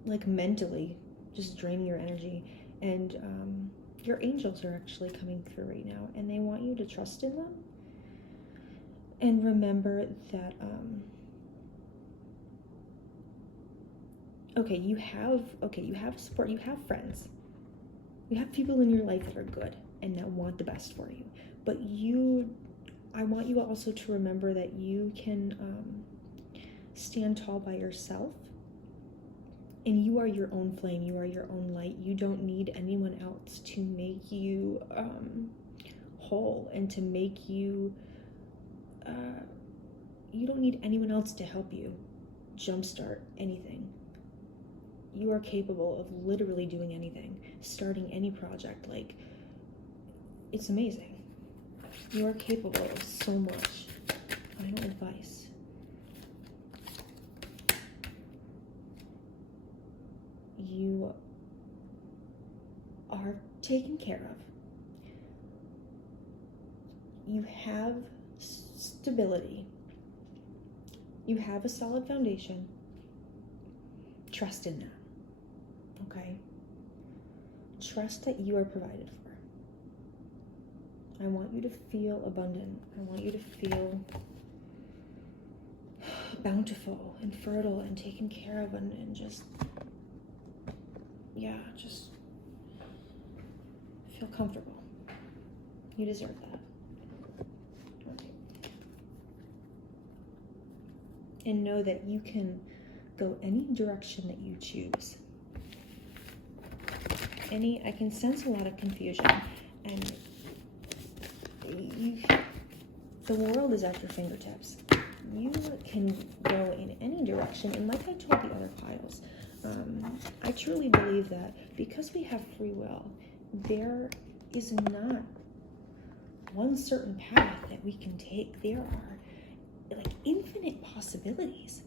like mentally, just draining your energy, and your angels are actually coming through right now, and they want you to trust in them. And remember that, you have support, you have friends, you have people in your life that are good and that want the best for you. But I want you also to remember that you can stand tall by yourself. And you are your own flame, you are your own light. You don't need anyone else to make you whole and to make you, you don't need anyone else to help you jumpstart anything. You are capable of literally doing anything, starting any project. Like, it's amazing. You are capable of so much. Final advice. You are taken care of. You have stability. You have a solid foundation. Trust in that. Okay? Trust that you are provided for. I want you to feel abundant. I want you to feel bountiful and fertile and taken care of, and just feel comfortable. You deserve that. Okay. And know that you can go any direction that you choose. I can sense a lot of confusion, and the world is at your fingertips. You can go in any direction, and like I told the other piles, I truly believe that because we have free will, there is not one certain path that we can take. There are like infinite possibilities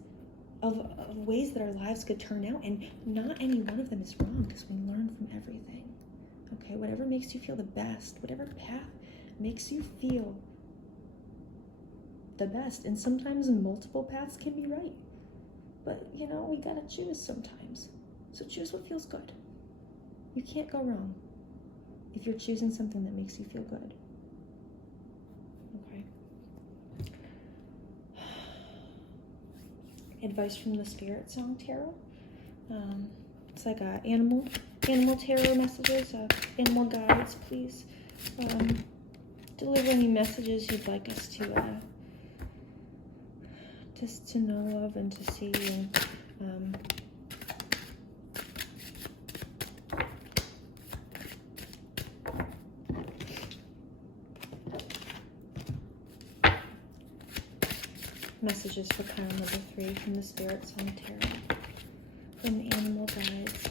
of ways that our lives could turn out, and not any one of them is wrong, because we learn from everything. Okay, whatever makes you feel the best, whatever path makes you feel the best, and sometimes multiple paths can be right. But, we gotta choose sometimes. So choose what feels good. You can't go wrong if you're choosing something that makes you feel good. Okay. Advice from the Spirit Song Tarot. It's like animal tarot messages, animal guides. Please deliver any messages you'd like us to just to know of and to see, and Messages for pile number 3 from the Spirit Song Tarot. From the animal guides.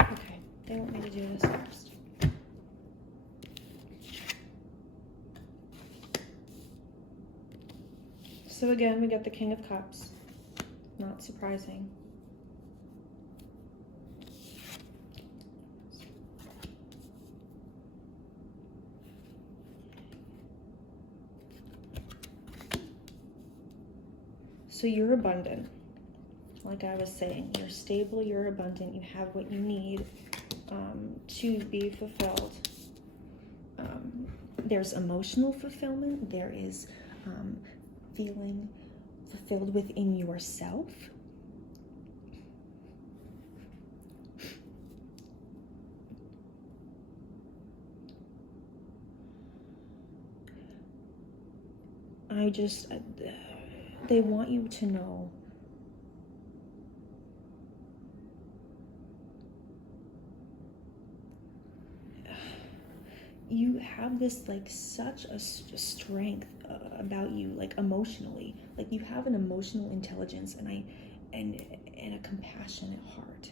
Okay, they want me to do this first. So again, we got the King of Cups. Not surprising. So you're abundant. Like I was saying, you're stable, you're abundant, you have what you need to be fulfilled. There's emotional fulfillment. There is feeling fulfilled within yourself. They want you to know you have this like such a strength about you, like emotionally, like you have an emotional intelligence and a compassionate heart,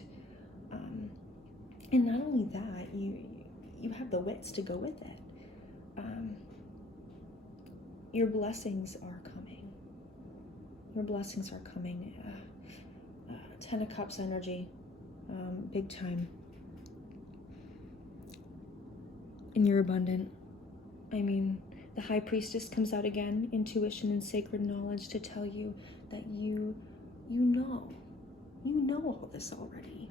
and not only that, you have the wits to go with it. Your blessings are coming. Your blessings are coming. 10 of Cups energy, big time. And you're abundant. I mean, the High Priestess comes out again, intuition and sacred knowledge, to tell you that you know all this already.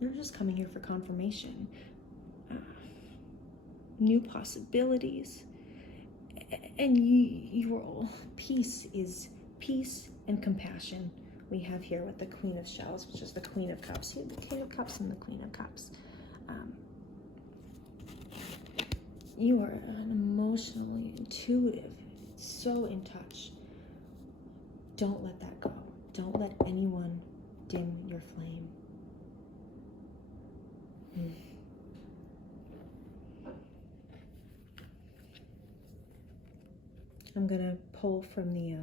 You're just coming here for confirmation. New possibilities. And your peace is peace and compassion. We have here with the Queen of Shells, which is the Queen of Cups. Here, the King of Cups and the Queen of Cups. You are an emotionally intuitive, so in touch. Don't let that go. Don't let anyone dim your flame. I'm gonna pull from the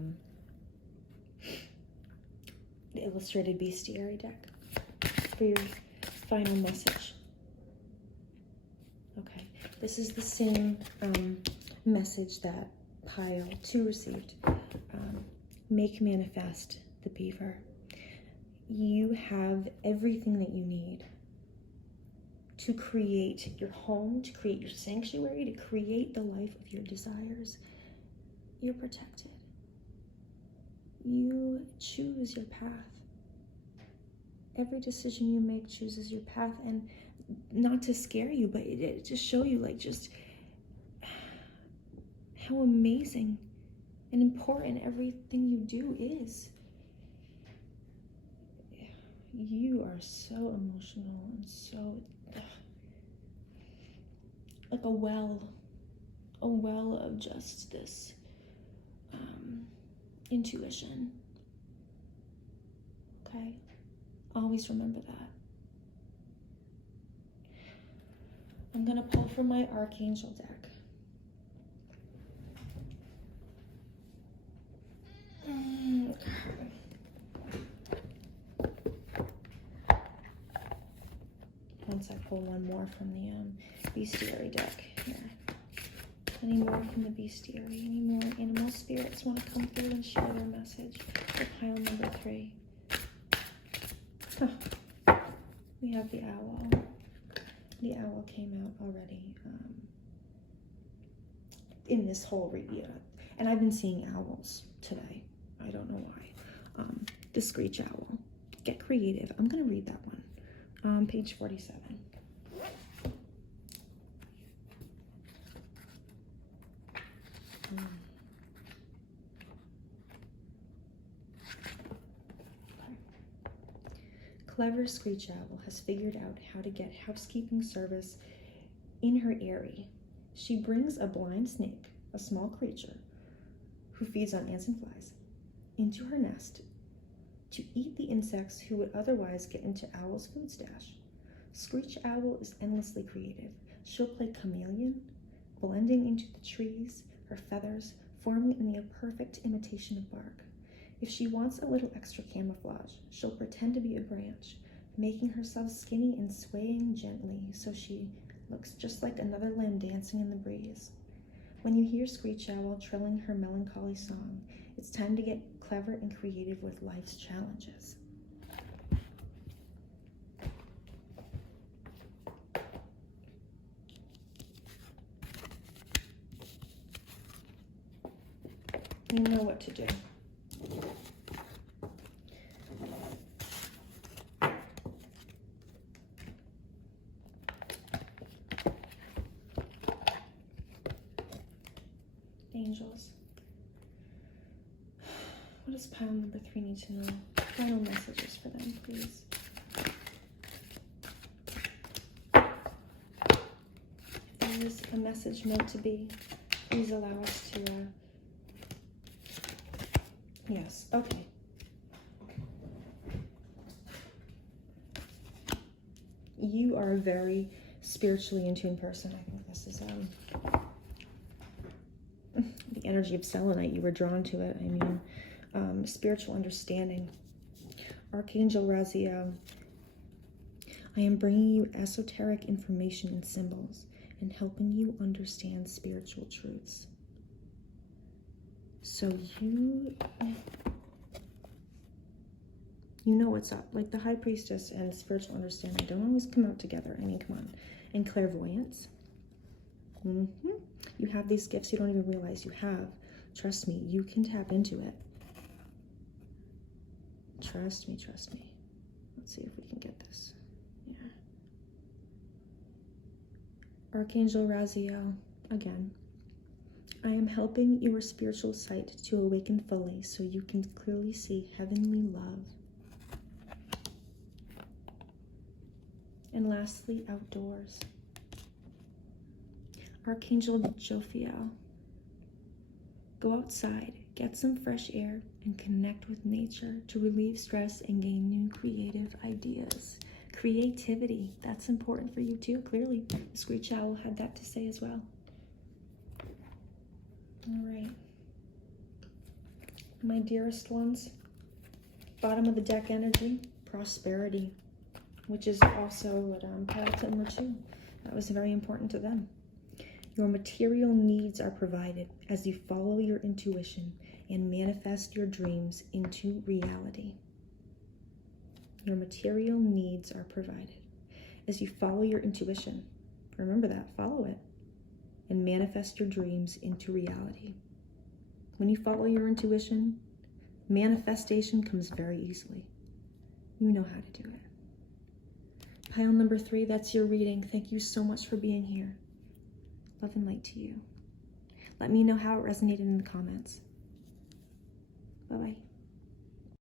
Illustrated Bestiary deck for your final message. Okay, this is the same message that pile 2 received. Make manifest the beaver. You have everything that you need to create your home, to create your sanctuary, to create the life of your desires. You're protected. You choose your path. Every decision you make chooses your path, and not to scare you, but to show you like just how amazing and important everything you do is. You are so emotional and so like a well of just this intuition. Okay? Always remember that. I'm gonna pull from my Archangel deck. Once I pull one more from the Bestiary deck here. Any more from the Bestiary? Any more animal spirits want to come through and share their message for pile number 3? We have the owl. The owl came out already in this whole read. And I've been seeing owls today. I don't know why. The screech owl. Get creative. I'm going to read that one. Page 47. Clever screech owl has figured out how to get housekeeping service in her eyrie. She brings a blind snake, a small creature who feeds on ants and flies, into her nest to eat the insects who would otherwise get into Owl's food stash. Screech Owl is endlessly creative. She'll play chameleon, blending into the trees, her feathers forming in a perfect imitation of bark. If she wants a little extra camouflage, she'll pretend to be a branch, making herself skinny and swaying gently so she looks just like another limb dancing in the breeze. When you hear Screech Owl trilling her melancholy song, it's time to get clever and creative with life's challenges. You know what to do. Angels. What does pile number 3 need to know? Final messages for them, please. If there is a message meant to be, please allow us to, yes, okay. You are a very spiritually in tune person. I think this is, the energy of selenite. You were drawn to it. I mean, spiritual understanding. Archangel Raziel, I am bringing you esoteric information and symbols and helping you understand spiritual truths. So you know what's up. Like the High Priestess and spiritual understanding don't always come out together. I mean, come on. And clairvoyance. You have these gifts you don't even realize you have. Trust me, you can tap into it. Trust me, trust me. Let's see if we can get this. Yeah. Archangel Raziel, again. I am helping your spiritual sight to awaken fully so you can clearly see heavenly love. And lastly, outdoors. Archangel Jophiel, go outside, get some fresh air, and connect with nature to relieve stress and gain new creative ideas. Creativity, that's important for you too, clearly. The Screech Owl had that to say as well. All right. My dearest ones, bottom of the deck energy, prosperity, which is also what pile number 2. That was very important to them. Your material needs are provided as you follow your intuition and manifest your dreams into reality. Your material needs are provided as you follow your intuition. Remember that, follow it, and manifest your dreams into reality. When you follow your intuition, manifestation comes very easily. You know how to do it. Pile number 3, that's your reading. Thank you so much for being here. Love and light to you. Let me know how it resonated in the comments. Bye-bye.